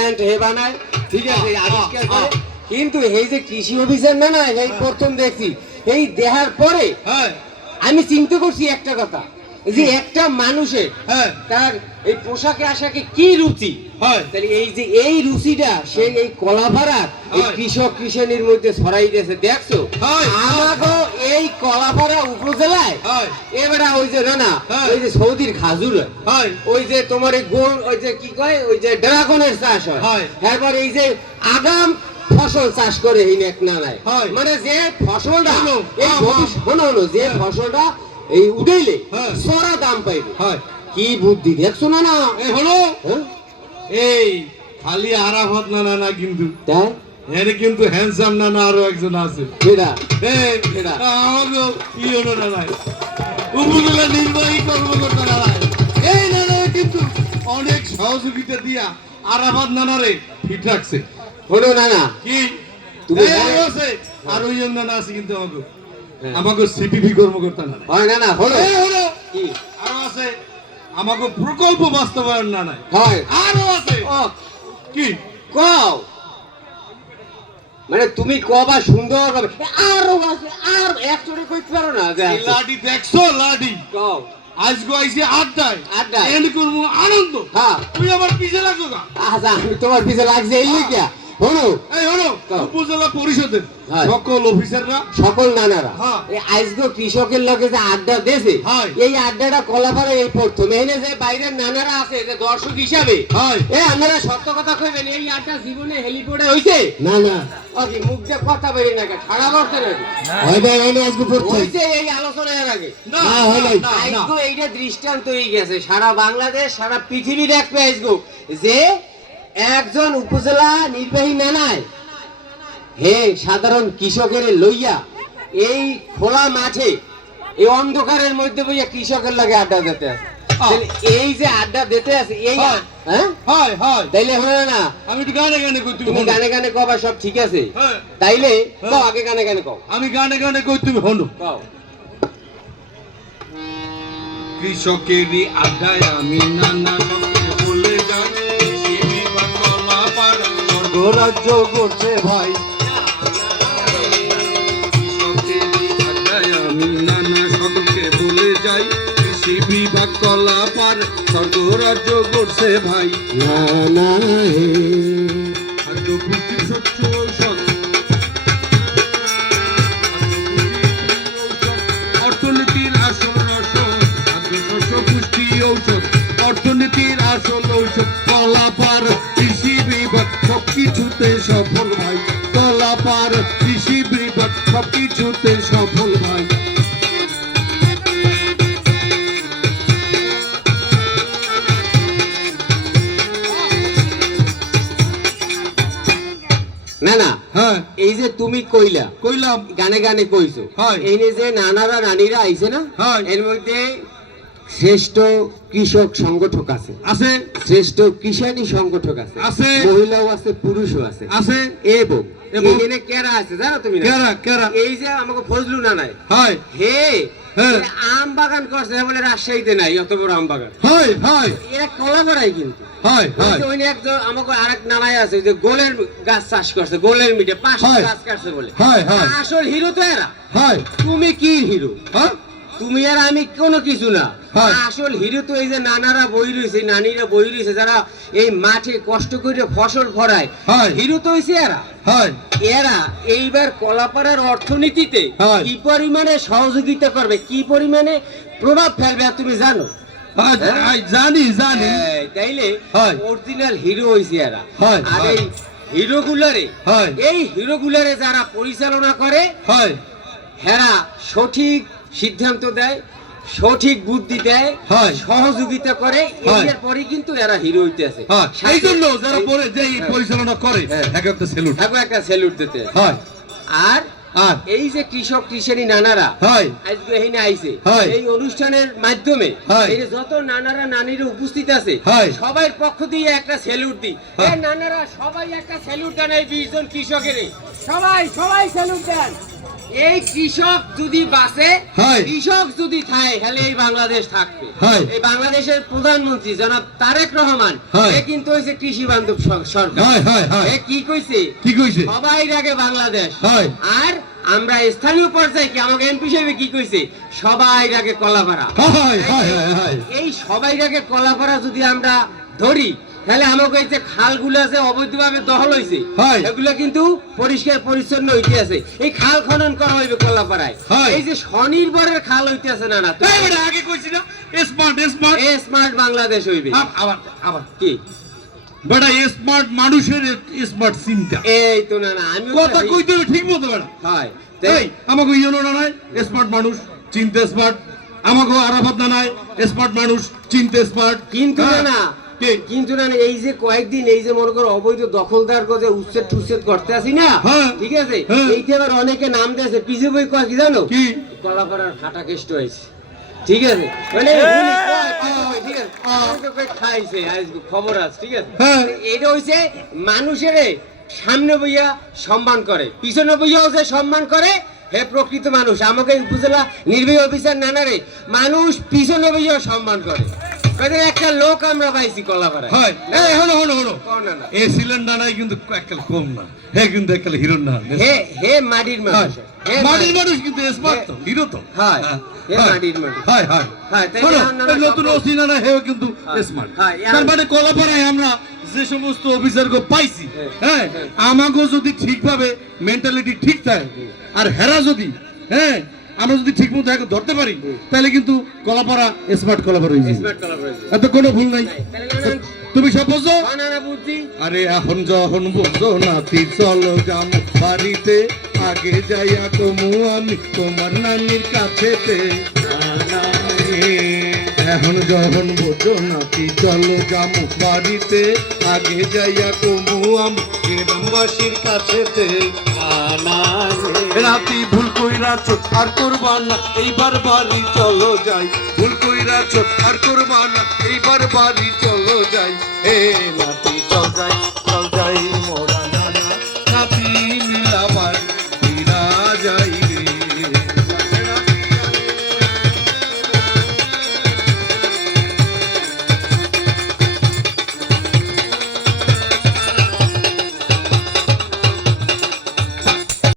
Pant হে বানায়, ঠিক আছে, আবিষ্কার করে। কিন্তু এই যে কৃষি অফিসার না না, এই প্রথম দেখছি, এই দেখার পরে আমি চিন্তা করছি একটা কথা, যে একটা মানুষের তার এই পোশাকে আশাকে কি রুচি, তাহলে এই যে এই রুচিটা সে এই কলাপাড়ার এই কৃষক কৃষানির মধ্যে ছড়াই দিয়েছে। দেখছো আমাগো এই কলাপাড়া উপজেলায় এবারে ওই যে না ওই যে সৌদির খাজুর ওই যে তোমার এই গোল ওই যে কি কয় ওই যে ড্রাগনের চাষ হয়, এরপর এই যে আগাম ফসল চাষ করে এই এক নানায়, মানে যে ফসলটা এই শোনো যে ফসলটা এই উঠাইলে সরা দাম পাইবে, কি বুদ্ধি দেখছো না না হলো। এই খালি আরাফাত নানা না কিন্তু, তাই এর কিন্তু হ্যান্ডসাম নানা আরো একজন আছে, আমাকে কি হলো নানা উপজেলা নির্বাহী কর্মকর্তা নানা, এই নানা কিন্তু অনেক সহযোগিতা দিয়া আরাফাত নানারে ঠিক রাখছে। হলো নানা কি তুমি আছে আর ওই জন নানা আছে কিন্তু আমাকে সিপিপি কর্মকর্তা নানা হয় না না হলো হলো কি আরো আছে আমাকে প্রকল্প বাস্তবায়ন নানা হয় আরো আছে কি কও, মানে তুমি কবা সুন্দর হবে আরো আছে আর একচোটে কইতে পারো না যে লাডি দেখছো লাডি কও আজকে আইছে আড্ডায় আড্ডায় এন্ড করব আনন্দ, হ্যাঁ তুই আবার পিছে লাগছো না। আচ্ছা আমি তোমার পিছে লাগছে এই লিখিয়া হলো এই হলো উপজেলা পরিষদের সকল অফিসাররা সকল নানারা এই আজকে কৃষকের লগে যে আড্ডা দেছে, এই আড্ডাটা কলাপাড়া এই প্রথম এনে যে বাইরের নানারা আছে যে দর্শক হিসাবে আপনারা সত্য কথা কইবেন, এই আড্ডা জীবনে হেলিপোর্টে হইছে না না ওকে মুখ দিয়ে কথা বেরিয়ে না সারা বর্তে নাকি হইছে এই আলোচনার আগে না হলো আজকে এইটা দৃষ্টান্ত হয়ে গেছে সারা বাংলাদেশ সারা পৃথিবী দেখবে আজকে যে একজন উপজেলা নির্বাহী নানায় হে সাধারণ কৃষকের লইয়া এই খোলা মাঠে এই অন্ধকারের মধ্যে বইয়া কৃষকের লাগে আড্ডা দিতে আছে, এই যে আড্ডা দিতে আছে এই তাইলে হয় না আমি একটু গানে গানে কই, তুমি গানে গানে কবা সব ঠিক আছে, তাইলে কও আগে গানে গানে কও, আমি গানে গানে কই তুমি হলো কও। কৃষকেরই আড্ডায় আমি নানা বলে যাই, স্বর্গরাজ্য করছে ভাই, আমি নানা সকলকে বলে যাই, কৃষি বিভাগ কলাপার স্বর্গরাজ্য করছে ভাই, নানা শস্য ঔষধ অর্থনীতির আসল রসদ, শস্য পুষ্টি ঔষধ অর্থনীতির আসল ঔষধ, কলাপার কৃষি বিভাগ সবকিছুতে সফল ভাই, কলাপার কৃষি বিভাগ সবকিছুতে সফল ভাই। না না এই যে তুমি কইলাম গানে গানে কইছো, এই যে নানারা নানিরা আইছে না, এর মধ্যে শ্রেষ্ঠ কৃষক সংগঠক আছে, শ্রেষ্ঠ কৃষানি সংগঠক আছে, মহিলাও আছে পুরুষও আছে, এবং এখানে কেরা আছে জানো তুমি, এই যে আমাকে ফজলু নানায় হে আম বাগান করছে বলে রাজশাহীতে নাই অত বড় আম বাগান, এরা কলা করাই কিন্তু একজন আমাকে আরেক নানায় আছে যে গোলের গাছ চাষ করছে, গোলের মিটে 500 গাছ কাটছে বলে, আসল হিরো তো এরা। তুমি কি হিরো? তুমি আর আমি কোনো কিছু না, আসল হিরো তো এই যে নানারা বই রয়েছে নানিরা বই রয়েছে যারা এই মাঠে কষ্ট করে ফসল ফলায়, হিরো তো হইছে এরা। এরা এইবার কলাপাড়ার অর্থনীতিতে কি পরিমাণে সহযোগিতা করবে, কি পরিমাণে প্রভাব ফেলবে তুমি জানো? জানি তাইলে অরিজিনাল হিরো হইছে এরা। আর এই হিরো গুলারে যারা পরিচালনা করে হেরা সঠিক সিদ্ধান্ত দেয়, সঠিক বুদ্ধি দেয়, সহযোগিতা করে, এর পরে কিন্তু এরা হিরো হইতে আছে। সেই জন্য যারা পরে যে পরিচালনা করে একটা স্যালুট দিতে হয়। আর এই যে কৃষক কৃষানি নানারা আজকে এখানে আইছে এই অনুষ্ঠানের মাধ্যমে এই যে যত নানারা নানিরা উপস্থিত আছে সবার পক্ষ দিয়ে একটা স্যালুট দিই, নানারা সবাই একটা স্যালুট দেন এই 20 জন কৃষকের, সবাই স্যালুট দেন। এই কৃষক যদি বাঁচে, হয়। কৃষক যদি থাকে, তাহলে এই বাংলাদেশ থাকবে। হয়। এই বাংলাদেশের প্রধানমন্ত্রী জনাব তারেক রহমান, হয়। এ কিন্তু হইছে কৃষি বান্ধব সরকার। হয় হয় হয় এ কি কইছে? কি কইছে? সবাই আগে বাংলাদেশ। হয়। আর আমরা স্থানীয় পর্যায়ে কি আমাকে এমপি সাহেব কি কইছে? সবাই আগে কলাপাড়া। হয় হয় হয় হয় এই সবাই আগে কলাপাড়া যদি আমরা ধরি, তাহলে আমাকে এই যে খালগুলো আছে অবৈধভাবে দখল হয়েছে, হয়। এগুলো কিন্তু পরিষ্কার পরিচ্ছন্ন হইতে আছে। এই খাল খনন করা হইবে কলাপাড়ায়। হয়। এই যে স্বনির্ভরের খাল হইতে আছে না না, এই বেটা আগে কইছি না স্মার্ট স্মার্ট এই স্মার্ট বাংলাদেশ হইবে। আবার আবার কি বেটা স্মার্ট মানুষের স্মার্ট চিন্তা এই তো না না, আমি কথা কইতে হবে ঠিক মতো বেটা। হয় এই আমাকে ইউনো না নাই স্মার্ট মানুষ চিনতে স্মার্ট, আমাকে আরাফাত না নাই স্মার্ট মানুষ চিনতে স্মার্ট। কিন্তু না না, কি? কিন্তু না না, এই যে কয়েকদিন এই যে মনে করো অবৈধ দখলদার যে উচ্ছেদ টুচ্ছেদ করতে আসি না, হ্যাঁ। ঠিক আছে, হ্যাঁ। এইতে আবার অনেকে নাম দিয়েছে পিছে বই কয় কি জানো? কি? কলাপাড়ার ফাটা কেষ্ট হয়েছে, ঠিক আছে, মানে উনি কয়, পিছে বই, ঠিক আছে, অনেকে কয় খাইছে, আজ খবর আছে, ঠিক আছে। হ্যাঁ। এটা হইছে মানুষের সামনে বইয়া সম্মান করে, পিছনে বইয়াও যে সম্মান করে, হে প্রকৃত মানুষ। আমাকে উপজেলা নির্বাহী অফিসার নানারে মানুষ পিছনে বইয়াও সম্মান করে। কাজে একটা লোক আমরা পাইছি কলাপাড়ায়। হয় এই হলো হলো হলো কোন না না। এই সিলিন্ডার নাই কিন্তু একটা কম না, হে কিন্তু একটা হিরো না। হে হে মাটির মানুষ, হে মাটির মানুষ কিন্তু স্মার্ট তো হিরো তো। হয়, হ্যাঁ, হে হয়, মাটির মানুষ। হয় হয় হ্যাঁ, তাই শোনো, না, না, না, এই নতুন সব- ওসি না না হেও কিন্তু হয়, স্মার্ট। হয়, তার মানে কলাপাড়ায় আমরা যে সমস্ত অফিসারকে পাইছি, হ্যাঁ আমাকেও যদি ঠিকভাবে মেন্টালিটি ঠিক থাকে আর হেরা যদি, হ্যাঁ আমরা যদি ঠিক মতো ধরতে পারি, তাহলে কিন্তু কলাপাড়া স্মার্ট কলাপাড়া হয়ে যাবে। স্মার্ট কলাপাড়া হয়েছে। এত কোনো ভুল নাই। তাহলে না, তুমি সব বুঝছো? না, না, না, বুঝছি। আরে এখন যখন বুঝছো নাতি চলো যাম বাড়িতে, আগে যাইয়া কমু আমি তোমার নানির কাছেতে। এখন যখন বুঝছো নাতি চলো যাম বাড়িতে, আগে যাইয়া কমু আমি গ্রামবাসীর কাছেতে। রাতি ভুল কইরাছ আর করবা না, এইবার বাড়ি চলো যাই। ভুল কইরাছ আর করবা না, এইবার বাড়ি চলো যাই। এ নাতি চল যাই চল যাই।